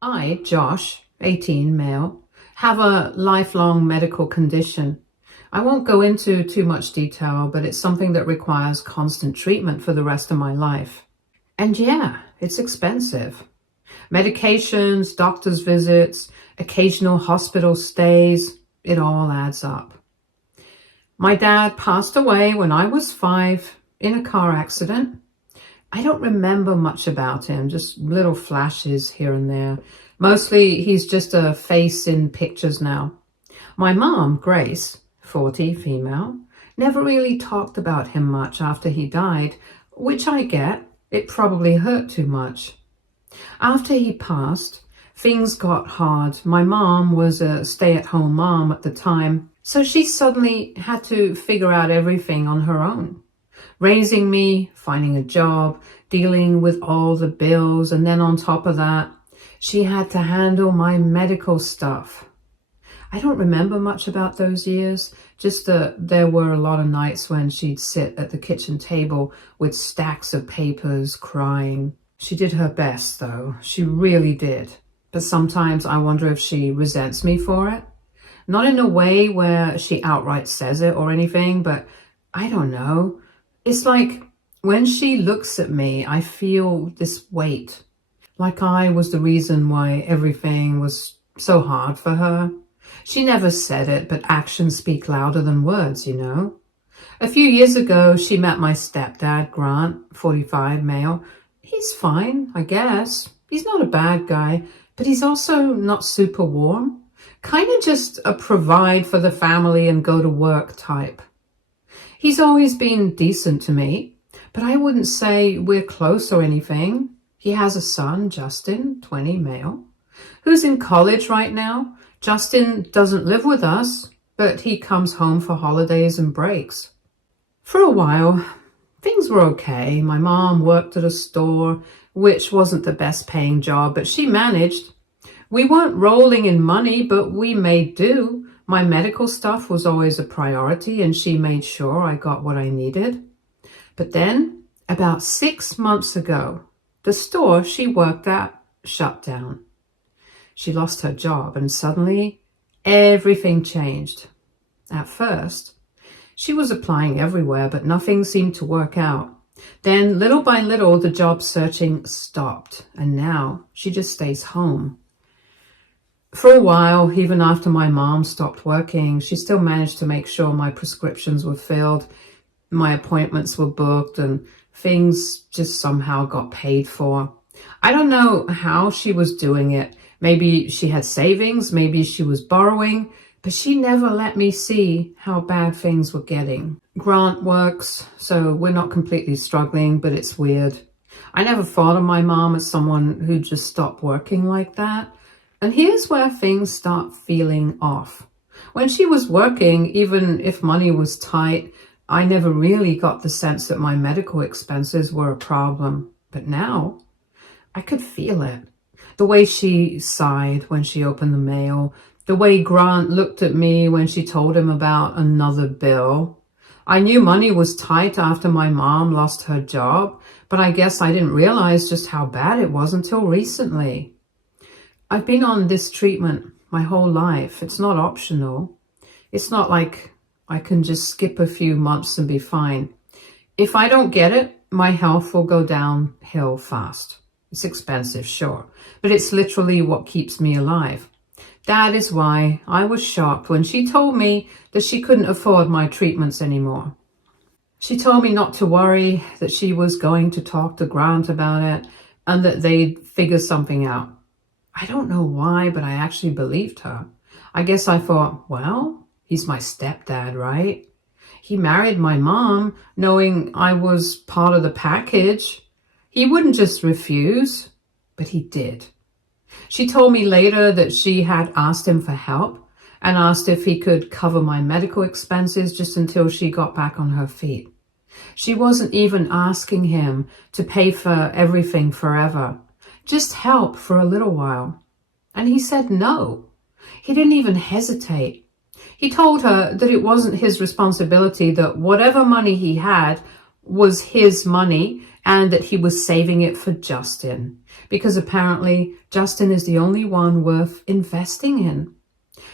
I, Josh, 18, male, have a lifelong medical condition. I won't go into too much detail, but it's something that requires constant treatment for the rest of my life. And yeah, it's expensive. Medications, doctor's visits, occasional hospital stays, it all adds up. My dad passed away when I was 5 in a car accident. I don't remember much about him, just little flashes here and there. Mostly he's just a face in pictures now. My mom, Grace, 40, female, never really talked about him much after he died, which I get. It probably hurt too much. After he passed, things got hard. My mom was a stay-at-home mom at the time, so she suddenly had to figure out everything on her own. Raising me, finding a job, dealing with all the bills, and then on top of that, she had to handle my medical stuff. I don't remember much about those years, just that there were a lot of nights when she'd sit at the kitchen table with stacks of papers, crying. She did her best, though. She really did. But sometimes I wonder if she resents me for it. Not in a way where she outright says it or anything, but I don't know. It's like when she looks at me, I feel this weight. Like I was the reason why everything was so hard for her. She never said it, but actions speak louder than words, you know. A few years ago, she met my stepdad, Grant, 45, male. He's fine, I guess. He's not a bad guy, but he's also not super warm. Kind of just a provide for the family and go to work type. He's always been decent to me, but I wouldn't say we're close or anything. He has a son, Justin, 20, male, who's in college right now. Justin doesn't live with us, but he comes home for holidays and breaks. For a while, things were okay. My mom worked at a store, which wasn't the best paying job, but she managed. We weren't rolling in money, but we made do. My medical stuff was always a priority, and she made sure I got what I needed. But then, about 6 months ago, the store she worked at shut down. She lost her job, and suddenly everything changed. At first, she was applying everywhere, but nothing seemed to work out. Then, little by little, the job searching stopped, and now she just stays home. For a while, even after my mom stopped working, she still managed to make sure my prescriptions were filled, my appointments were booked, and things just somehow got paid for. I don't know how she was doing it. Maybe she had savings, maybe she was borrowing, but she never let me see how bad things were getting. Grant works, so we're not completely struggling, but it's weird. I never thought of my mom as someone who just stopped working like that. And here's where things start feeling off. When she was working, even if money was tight, I never really got the sense that my medical expenses were a problem. But now, I could feel it. The way she sighed when she opened the mail, the way Grant looked at me when she told him about another bill. I knew money was tight after my mom lost her job, but I guess I didn't realize just how bad it was until recently. I've been on this treatment my whole life. It's not optional. It's not like I can just skip a few months and be fine. If I don't get it, my health will go downhill fast. It's expensive, sure, but it's literally what keeps me alive. That is why I was shocked when she told me that she couldn't afford my treatments anymore. She told me not to worry, that she was going to talk to Grant about it, and that they'd figure something out. I don't know why, but I actually believed her. I guess I thought, well, he's my stepdad, right? He married my mom knowing I was part of the package. He wouldn't just refuse, but he did. She told me later that she had asked him for help and asked if he could cover my medical expenses just until she got back on her feet. She wasn't even asking him to pay for everything forever. Just help for a little while. And he said no. He didn't even hesitate. He told her that it wasn't his responsibility, that whatever money he had was his money, and that he was saving it for Justin, because apparently Justin is the only one worth investing in.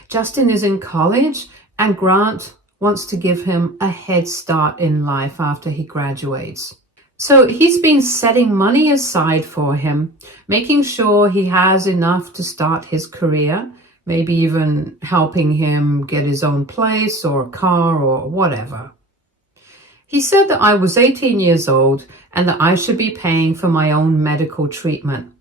Justin is in college, and Grant wants to give him a head start in life after he graduates. So he's been setting money aside for him, making sure he has enough to start his career, maybe even helping him get his own place or a car or whatever. He said that I was 18 years old and that I should be paying for my own medical treatment,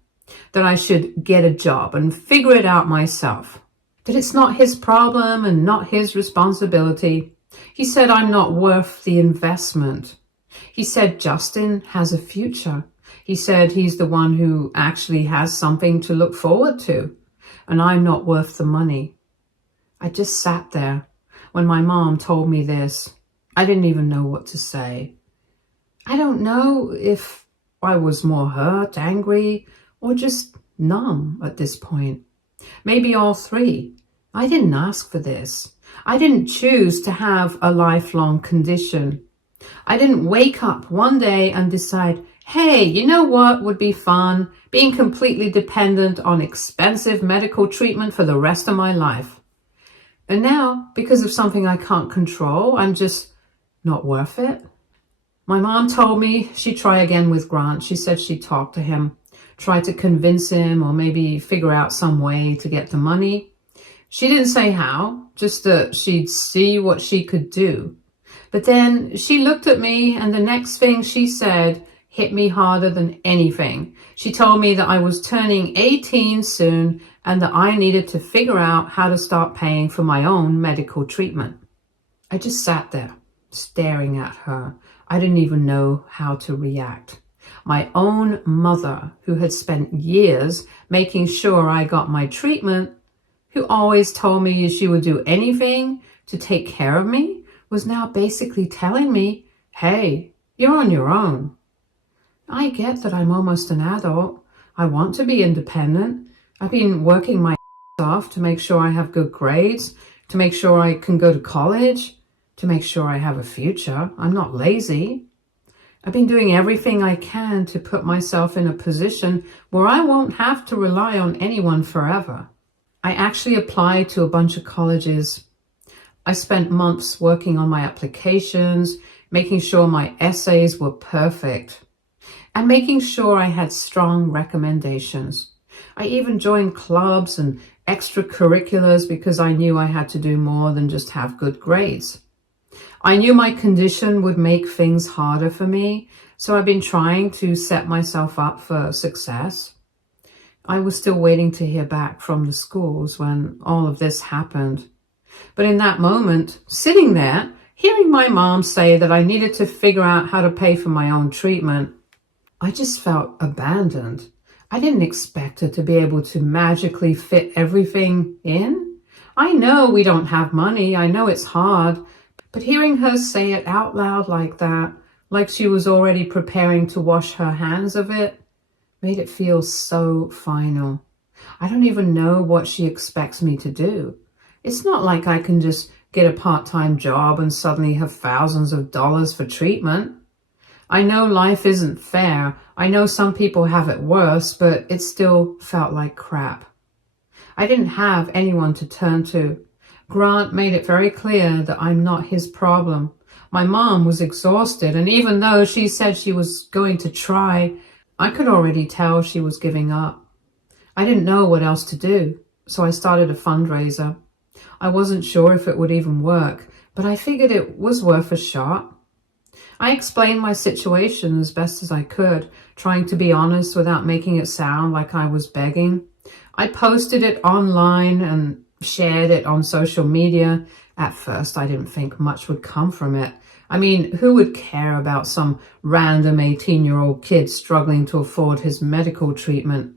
that I should get a job and figure it out myself, that it's not his problem and not his responsibility. He said I'm not worth the investment. He said Justin has a future. He said he's the one who actually has something to look forward to, and I'm not worth the money. I just sat there when my mom told me this. I didn't even know what to say. I don't know if I was more hurt, angry, or just numb at this point. Maybe all three. I didn't ask for this. I didn't choose to have a lifelong condition. I didn't wake up one day and decide, hey, you know what would be fun? Being completely dependent on expensive medical treatment for the rest of my life. And now, because of something I can't control, I'm just not worth it. My mom told me she'd try again with Grant. She said she'd talk to him, try to convince him, or maybe figure out some way to get the money. She didn't say how, just that she'd see what she could do. But then she looked at me, and the next thing she said hit me harder than anything. She told me that I was turning 18 soon and that I needed to figure out how to start paying for my own medical treatment. I just sat there, staring at her. I didn't even know how to react. My own mother, who had spent years making sure I got my treatment, who always told me she would do anything to take care of me, was now basically telling me, hey, you're on your own. I get that I'm almost an adult. I want to be independent. I've been working my off to make sure I have good grades, to make sure I can go to college, to make sure I have a future. I'm not lazy. I've been doing everything I can to put myself in a position where I won't have to rely on anyone forever. I actually applied to a bunch of colleges. I spent months working on my applications, making sure my essays were perfect, and making sure I had strong recommendations. I even joined clubs and extracurriculars because I knew I had to do more than just have good grades. I knew my condition would make things harder for me, so I've been trying to set myself up for success. I was still waiting to hear back from the schools when all of this happened. But in that moment, sitting there, hearing my mom say that I needed to figure out how to pay for my own treatment, I just felt abandoned. I didn't expect her to be able to magically fit everything in. I know we don't have money. I know it's hard. But hearing her say it out loud like that, like she was already preparing to wash her hands of it, made it feel so final. I don't even know what she expects me to do. It's not like I can just get a part-time job and suddenly have thousands of dollars for treatment. I know life isn't fair. I know some people have it worse, but it still felt like crap. I didn't have anyone to turn to. Grant made it very clear that I'm not his problem. My mom was exhausted, and even though she said she was going to try, I could already tell she was giving up. I didn't know what else to do, so I started a fundraiser. I wasn't sure if it would even work, but I figured it was worth a shot. I explained my situation as best as I could, trying to be honest without making it sound like I was begging. I posted it online and shared it on social media. At first, I didn't think much would come from it. I mean, who would care about some random 18-year-old kid struggling to afford his medical treatment?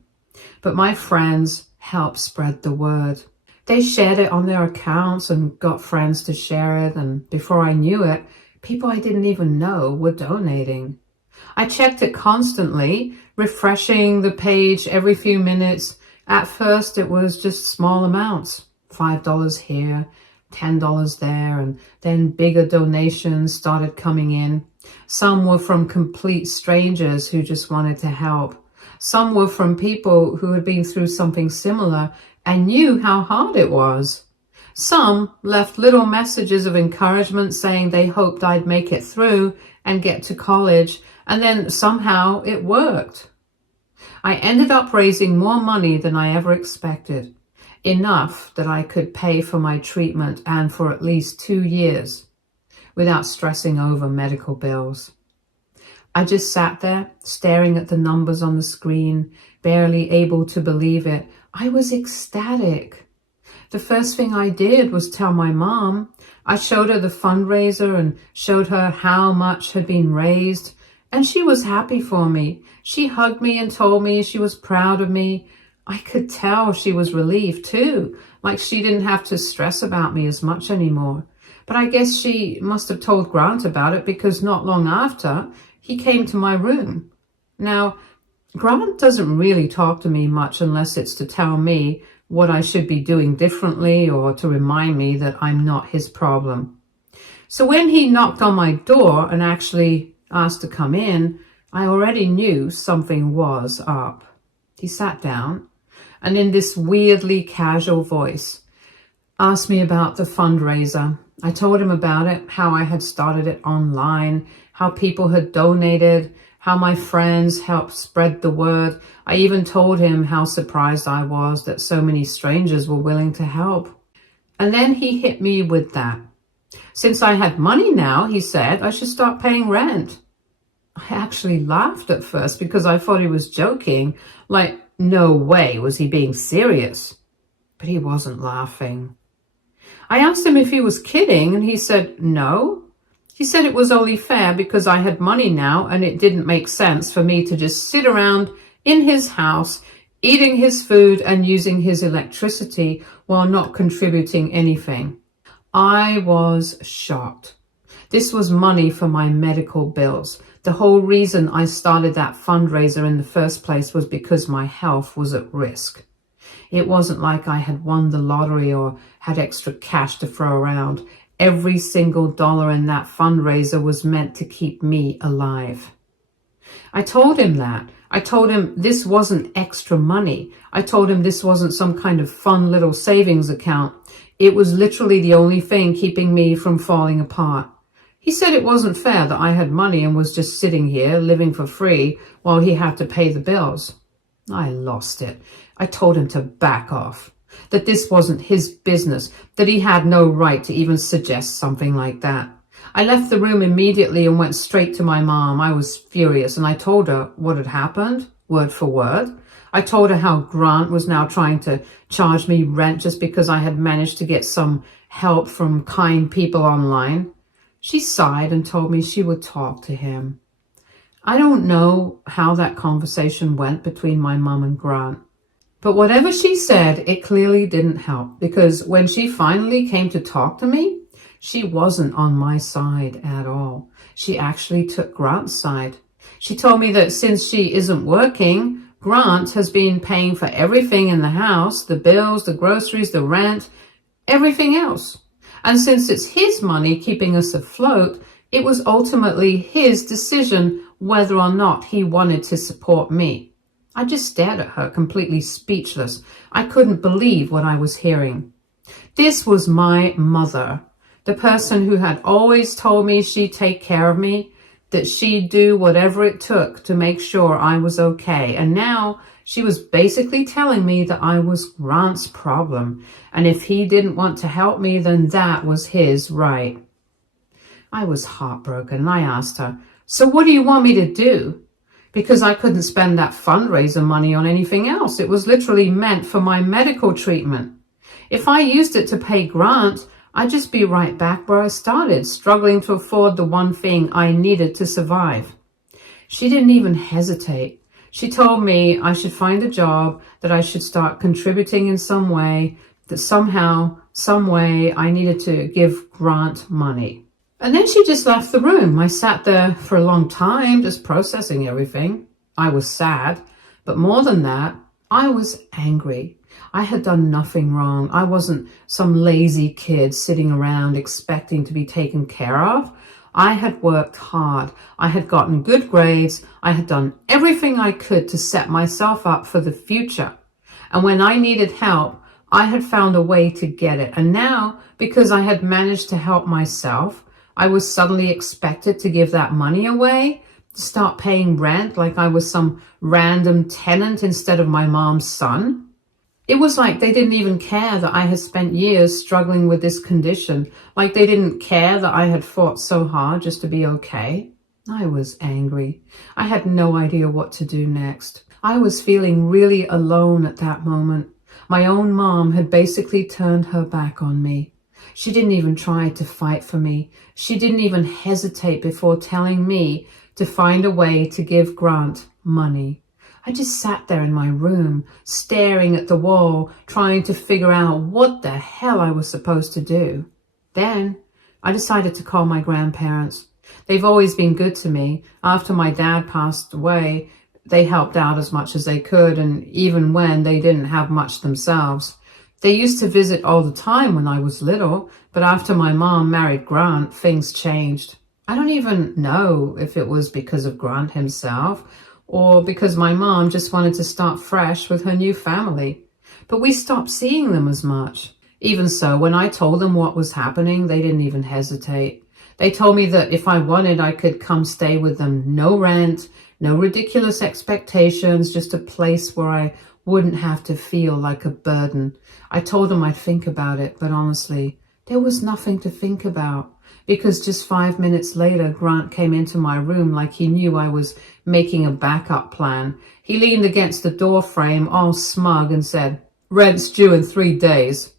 But my friends helped spread the word. They shared it on their accounts and got friends to share it, and before I knew it, people I didn't even know were donating. I checked it constantly, refreshing the page every few minutes. At first, it was just small amounts, $5 here, $10 there, and then bigger donations started coming in. Some were from complete strangers who just wanted to help. Some were from people who had been through something similar and knew how hard it was. Some left little messages of encouragement saying they hoped I'd make it through and get to college, and then somehow it worked. I ended up raising more money than I ever expected, enough that I could pay for my treatment and for at least 2 years without stressing over medical bills. I just sat there staring at the numbers on the screen, barely able to believe it. I was ecstatic. The first thing I did was tell my mom. I showed her the fundraiser and showed her how much had been raised, and she was happy for me. She hugged me and told me she was proud of me. I could tell she was relieved too, like she didn't have to stress about me as much anymore. But I guess she must have told Grant about it because not long after, he came to my room. Now, Grant doesn't really talk to me much unless it's to tell me what I should be doing differently or to remind me that I'm not his problem. So when he knocked on my door and actually asked to come in, I already knew something was up. He sat down and in this weirdly casual voice asked me about the fundraiser. I told him about it, how I had started it online, how people had donated, how my friends helped spread the word. I even told him how surprised I was that so many strangers were willing to help. And then he hit me with that. Since I had money now, he said, I should start paying rent. I actually laughed at first because I thought he was joking, like no way was he being serious. But he wasn't laughing. I asked him if he was kidding and he said no. He said it was only fair because I had money now and it didn't make sense for me to just sit around in his house, eating his food and using his electricity while not contributing anything. I was shocked. This was money for my medical bills. The whole reason I started that fundraiser in the first place was because my health was at risk. It wasn't like I had won the lottery or had extra cash to throw around. Every single dollar in that fundraiser was meant to keep me alive. I told him that. I told him this wasn't extra money. I told him this wasn't some kind of fun little savings account. It was literally the only thing keeping me from falling apart. He said it wasn't fair that I had money and was just sitting here living for free while he had to pay the bills. I lost it. I told him to back off, that this wasn't his business, that he had no right to even suggest something like that. I left the room immediately and went straight to my mom. I was furious and I told her what had happened, word for word. I told her how Grant was now trying to charge me rent just because I had managed to get some help from kind people online. She sighed and told me she would talk to him. I don't know how that conversation went between my mom and Grant. But whatever she said, it clearly didn't help because when she finally came to talk to me, she wasn't on my side at all. She actually took Grant's side. She told me that since she isn't working, Grant has been paying for everything in the house, the bills, the groceries, the rent, everything else. And since it's his money keeping us afloat, it was ultimately his decision whether or not he wanted to support me. I just stared at her, completely speechless. I couldn't believe what I was hearing. This was my mother, the person who had always told me she'd take care of me, that she'd do whatever it took to make sure I was okay. And now she was basically telling me that I was Grant's problem. And if he didn't want to help me, then that was his right. I was heartbroken and I asked her, so what do you want me to do? Because I couldn't spend that fundraiser money on anything else. It was literally meant for my medical treatment. If I used it to pay Grant, I'd just be right back where I started, struggling to afford the one thing I needed to survive. She didn't even hesitate. She told me I should find a job, that I should start contributing in some way, that somehow, some way I needed to give Grant money. And then she just left the room. I sat there for a long time, just processing everything. I was sad, but more than that, I was angry. I had done nothing wrong. I wasn't some lazy kid sitting around expecting to be taken care of. I had worked hard. I had gotten good grades. I had done everything I could to set myself up for the future. And when I needed help, I had found a way to get it. And now, because I had managed to help myself, I was suddenly expected to give that money away, to start paying rent like I was some random tenant instead of my mom's son. It was like they didn't even care that I had spent years struggling with this condition, like they didn't care that I had fought so hard just to be okay. I was angry. I had no idea what to do next. I was feeling really alone at that moment. My own mom had basically turned her back on me. She didn't even try to fight for me. She didn't even hesitate before telling me to find a way to give Grant money. I just sat there in my room, staring at the wall, trying to figure out what the hell I was supposed to do. Then I decided to call my grandparents. They've always been good to me. After my dad passed away, they helped out as much as they could, and even when they didn't have much themselves. They used to visit all the time when I was little, but after my mom married Grant, things changed. I don't even know if it was because of Grant himself, or because my mom just wanted to start fresh with her new family. But we stopped seeing them as much. Even so, when I told them what was happening, they didn't even hesitate. They told me that if I wanted, I could come stay with them. No rent, no ridiculous expectations, just a place where I wouldn't have to feel like a burden. I told them I'd think about it, but honestly, there was nothing to think about. Because just 5 minutes later, Grant came into my room like he knew I was making a backup plan. He leaned against the door frame, all smug, and said, "Rent's due in 3 days."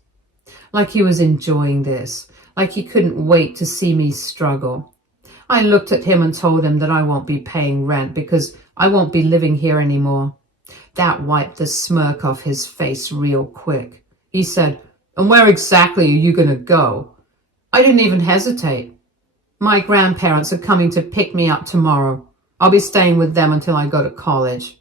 Like he was enjoying this, like he couldn't wait to see me struggle. I looked at him and told him that I won't be paying rent because I won't be living here anymore. That wiped the smirk off his face real quick. He said, "And where exactly are you going to go?" I didn't even hesitate. "My grandparents are coming to pick me up tomorrow. I'll be staying with them until I go to college."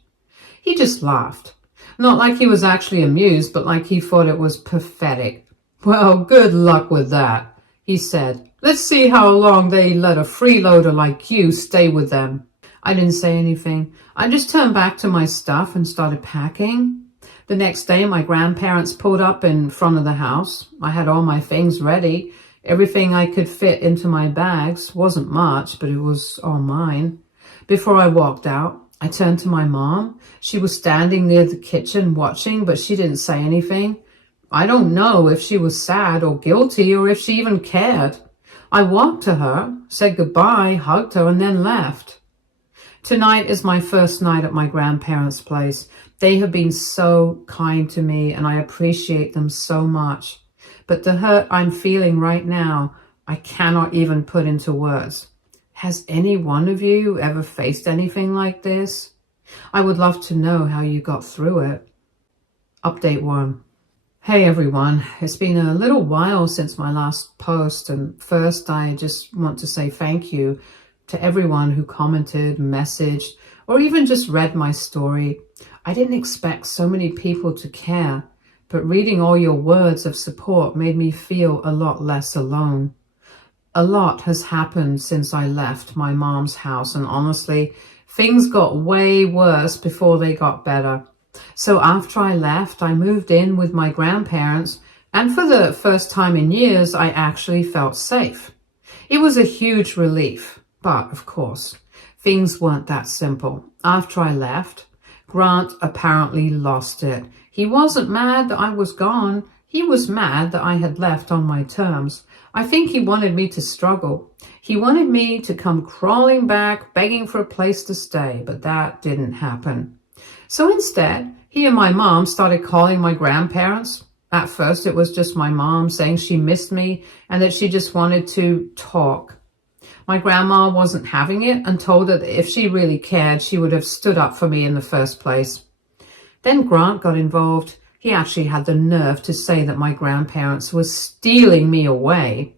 He just laughed. Not like he was actually amused, but like he thought it was pathetic. "Well, good luck with that," he said. "Let's see how long they let a freeloader like you stay with them." I didn't say anything. I just turned back to my stuff and started packing. The next day, my grandparents pulled up in front of the house. I had all my things ready. Everything I could fit into my bags. Wasn't much, but it was all mine. Before I walked out, I turned to my mom. She was standing near the kitchen watching, but she didn't say anything. I don't know if she was sad or guilty or if she even cared. I walked to her, said goodbye, hugged her, and then left. Tonight is my first night at my grandparents' place. They have been so kind to me, and I appreciate them so much. But the hurt I'm feeling right now, I cannot even put into words. Has any one of you ever faced anything like this? I would love to know how you got through it. Update 1. Hey everyone, it's been a little while since my last post, and first I just want to say thank you to everyone who commented, messaged, or even just read my story. I didn't expect so many people to care. But reading all your words of support made me feel a lot less alone. A lot has happened since I left my mom's house, and honestly, things got way worse before they got better. So after I left, I moved in with my grandparents, and for the first time in years, I actually felt safe. It was a huge relief, but of course, things weren't that simple. After I left, Grant apparently lost it. He wasn't mad that I was gone. He was mad that I had left on my terms. I think he wanted me to struggle. He wanted me to come crawling back, begging for a place to stay, but that didn't happen. So instead, he and my mom started calling my grandparents. At first, it was just my mom saying she missed me and that she just wanted to talk. My grandma wasn't having it and told her that if she really cared, she would have stood up for me in the first place. Then Grant got involved. He actually had the nerve to say that my grandparents were stealing me away,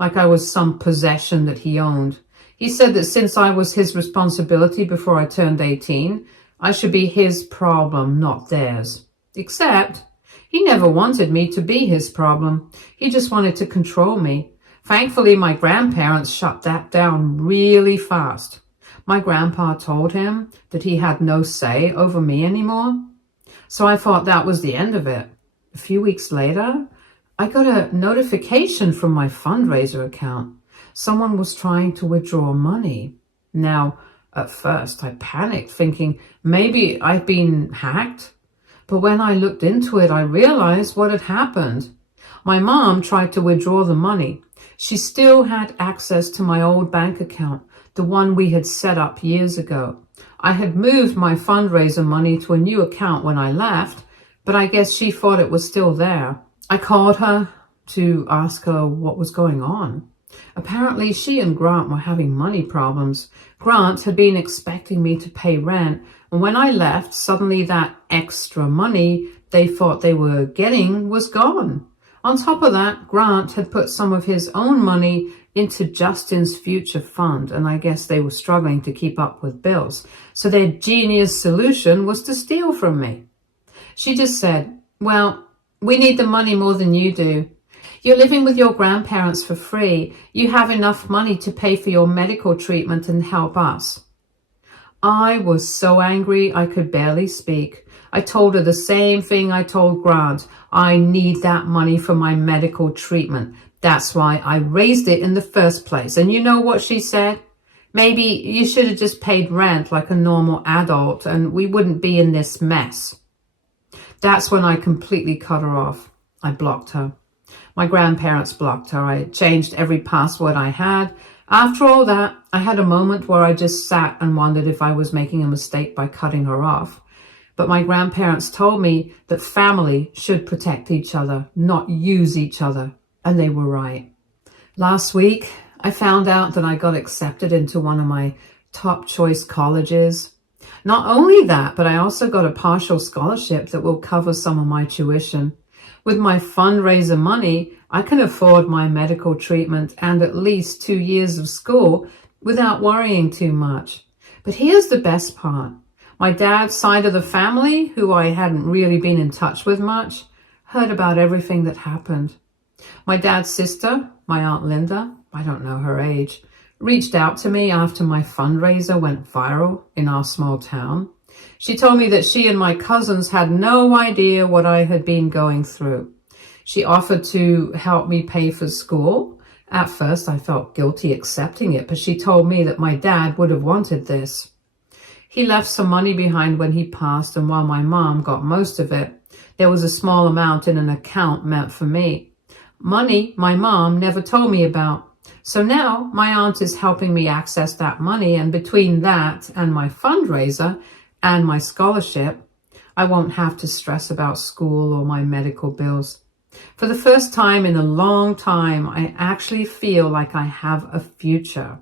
like I was some possession that he owned. He said that since I was his responsibility before I turned 18, I should be his problem, not theirs. Except, he never wanted me to be his problem. He just wanted to control me. Thankfully, my grandparents shut that down really fast. My grandpa told him that he had no say over me anymore. So I thought that was the end of it. A few weeks later, I got a notification from my fundraiser account. Someone was trying to withdraw money. Now, at first, I panicked, thinking maybe I'd been hacked. But when I looked into it, I realized what had happened. My mom tried to withdraw the money. She still had access to my old bank account, the one we had set up years ago. I had moved my fundraiser money to a new account when I left, but I guess she thought it was still there. I called her to ask her what was going on. Apparently, she and Grant were having money problems. Grant had been expecting me to pay rent, and when I left, suddenly that extra money they thought they were getting was gone. On top of that, Grant had put some of his own money into Justin's future fund, and I guess they were struggling to keep up with bills. So their genius solution was to steal from me. She just said, "Well, we need the money more than you do. You're living with your grandparents for free. You have enough money to pay for your medical treatment and help us." I was so angry I could barely speak. I told her the same thing I told Grant. I need that money for my medical treatment. That's why I raised it in the first place. And you know what she said? "Maybe you should have just paid rent like a normal adult and we wouldn't be in this mess." That's when I completely cut her off. I blocked her. My grandparents blocked her. I changed every password I had. After all that, I had a moment where I just sat and wondered if I was making a mistake by cutting her off. But my grandparents told me that family should protect each other, not use each other. And they were right. Last week, I found out that I got accepted into one of my top choice colleges. Not only that, but I also got a partial scholarship that will cover some of my tuition. With my fundraiser money, I can afford my medical treatment and at least 2 years of school without worrying too much. But here's the best part. My dad's side of the family, who I hadn't really been in touch with much, heard about everything that happened. My dad's sister, my Aunt Linda, I don't know her age, reached out to me after my fundraiser went viral in our small town. She told me that she and my cousins had no idea what I had been going through. She offered to help me pay for school. At first, I felt guilty accepting it, but she told me that my dad would have wanted this. He left some money behind when he passed, and while my mom got most of it, there was a small amount in an account meant for me. Money my mom never told me about. So now my aunt is helping me access that money, and between that and my fundraiser and my scholarship, I won't have to stress about school or my medical bills. For the first time in a long time, I actually feel like I have a future.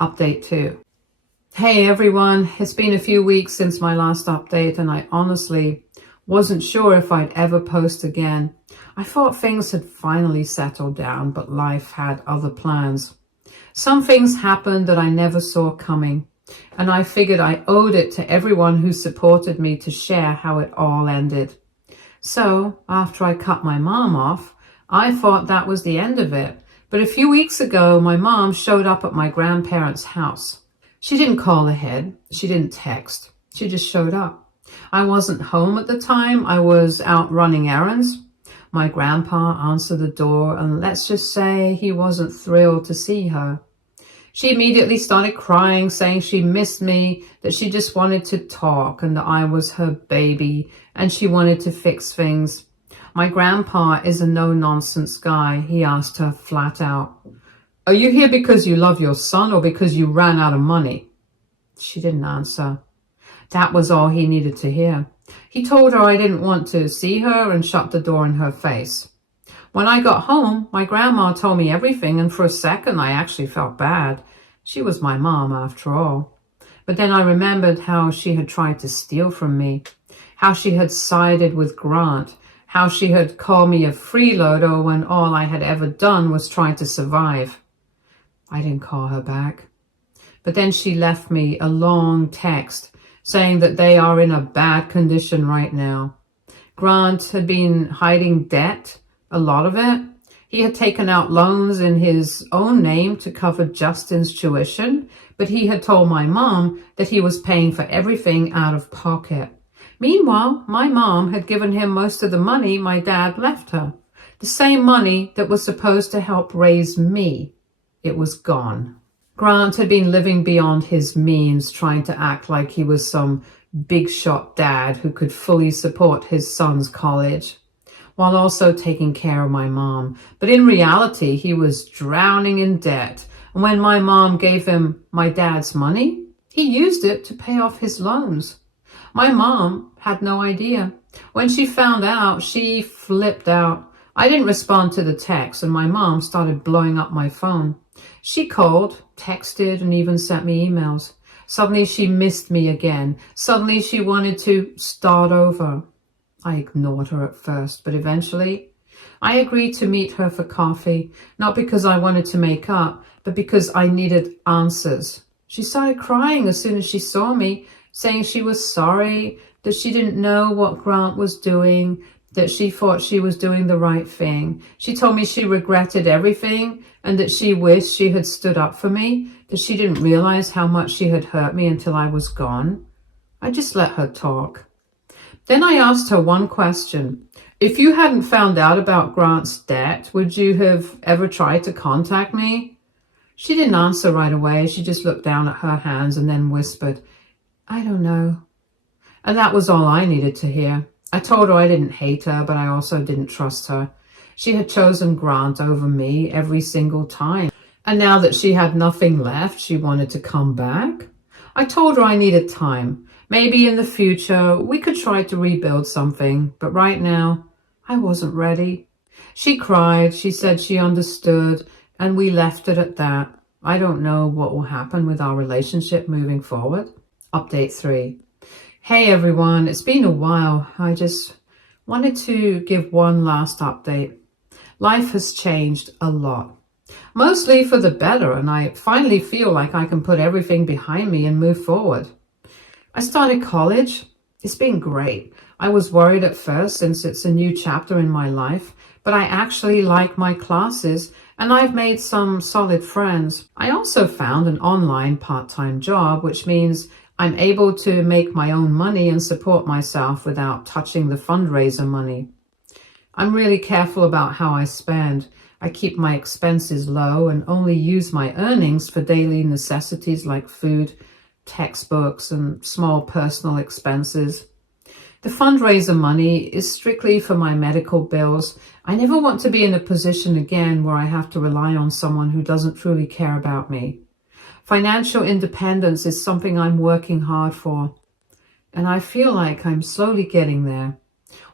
Update 2. Hey everyone, it's been a few weeks since my last update, and I honestly wasn't sure if I'd ever post again. I thought things had finally settled down, but life had other plans. Some things happened that I never saw coming, and I figured I owed it to everyone who supported me to share how it all ended. So, after I cut my mom off, I thought that was the end of it. But a few weeks ago, my mom showed up at my grandparents' house. She didn't call ahead. She didn't text. She just showed up. I wasn't home at the time. I was out running errands. My grandpa answered the door, and let's just say he wasn't thrilled to see her. She immediately started crying, saying she missed me, that she just wanted to talk, and that I was her baby, and she wanted to fix things. My grandpa is a no-nonsense guy. He asked her flat out, "Are you here because you love your son or because you ran out of money?" She didn't answer. That was all he needed to hear. He told her I didn't want to see her and shut the door in her face. When I got home, my grandma told me everything, and for a second I actually felt bad. She was my mom after all. But then I remembered how she had tried to steal from me, how she had sided with Grant, how she had called me a freeloader when all I had ever done was try to survive. I didn't call her back. But then she left me a long text saying that they are in a bad condition right now. Grant had been hiding debt, a lot of it. He had taken out loans in his own name to cover Justin's tuition, but he had told my mom that he was paying for everything out of pocket. Meanwhile, my mom had given him most of the money my dad left her. The same money that was supposed to help raise me. It was gone. Grant had been living beyond his means, trying to act like he was some big shot dad who could fully support his son's college, while also taking care of my mom. But in reality, he was drowning in debt. And when my mom gave him my dad's money, he used it to pay off his loans. My mom had no idea. When she found out, she flipped out. I didn't respond to the text, and my mom started blowing up my phone. She called, texted, and even sent me emails. Suddenly she missed me again. Suddenly she wanted to start over. I ignored her at first, but eventually I agreed to meet her for coffee, not because I wanted to make up, but because I needed answers. She started crying as soon as she saw me, saying she was sorry, that she didn't know what Grant was doing, that she thought she was doing the right thing. She told me she regretted everything and that she wished she had stood up for me, that she didn't realize how much she had hurt me until I was gone. I just let her talk. Then I asked her one question. If you hadn't found out about Grant's debt, would you have ever tried to contact me? She didn't answer right away. She just looked down at her hands and then whispered, I don't know. And that was all I needed to hear. I told her I didn't hate her, but I also didn't trust her. She had chosen Grant over me every single time. And now that she had nothing left, she wanted to come back. I told her I needed time. Maybe in the future, we could try to rebuild something. But right now, I wasn't ready. She cried. She said she understood. And we left it at that. I don't know what will happen with our relationship moving forward. Update 3. Hey everyone, it's been a while. I just wanted to give one last update. Life has changed a lot, mostly for the better, and I finally feel like I can put everything behind me and move forward. I started college. It's been great. I was worried at first since it's a new chapter in my life, but I actually like my classes and I've made some solid friends. I also found an online part-time job, which means I'm able to make my own money and support myself without touching the fundraiser money. I'm really careful about how I spend. I keep my expenses low and only use my earnings for daily necessities like food, textbooks, and small personal expenses. The fundraiser money is strictly for my medical bills. I never want to be in a position again where I have to rely on someone who doesn't truly care about me. Financial independence is something I'm working hard for, and I feel like I'm slowly getting there.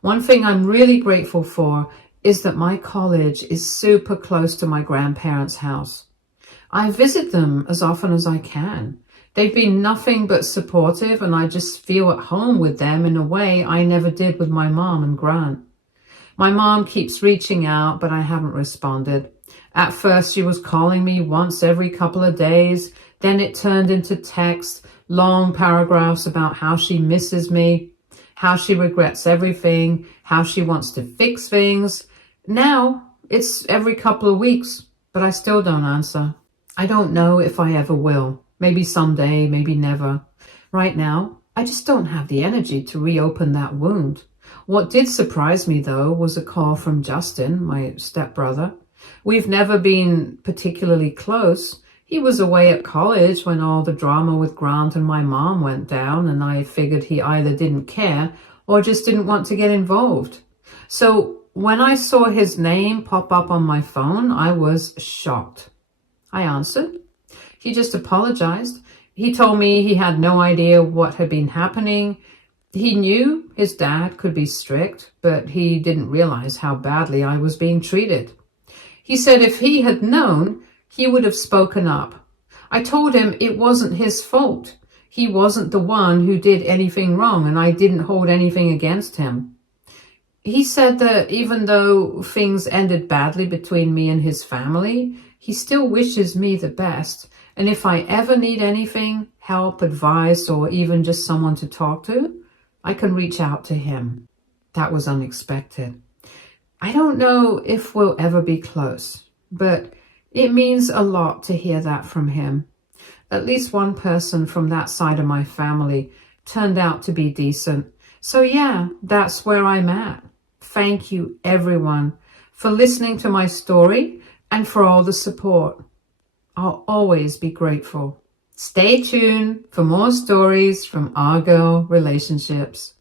One thing I'm really grateful for is that my college is super close to my grandparents' house. I visit them as often as I can. They've been nothing but supportive, and I just feel at home with them in a way I never did with my mom and Grant. My mom keeps reaching out, but I haven't responded. At first, she was calling me once every couple of days. Then it turned into text, long paragraphs about how she misses me, how she regrets everything, how she wants to fix things. Now, it's every couple of weeks, but I still don't answer. I don't know if I ever will. Maybe someday, maybe never. Right now, I just don't have the energy to reopen that wound. What did surprise me, though, was a call from Justin, my stepbrother. We've never been particularly close. He was away at college when all the drama with Grant and my mom went down, and I figured he either didn't care or just didn't want to get involved. So when I saw his name pop up on my phone, I was shocked. I answered. He just apologized. He told me he had no idea what had been happening. He knew his dad could be strict, but he didn't realize how badly I was being treated. He said if he had known, he would have spoken up. I told him it wasn't his fault. He wasn't the one who did anything wrong, and I didn't hold anything against him. He said that even though things ended badly between me and his family, he still wishes me the best. And if I ever need anything, help, advice, or even just someone to talk to, I can reach out to him. That was unexpected. I don't know if we'll ever be close, but it means a lot to hear that from him. At least one person from that side of my family turned out to be decent. So yeah, that's where I'm at. Thank you, everyone, for listening to my story and for all the support. I'll always be grateful. Stay tuned for more stories from our girl relationships.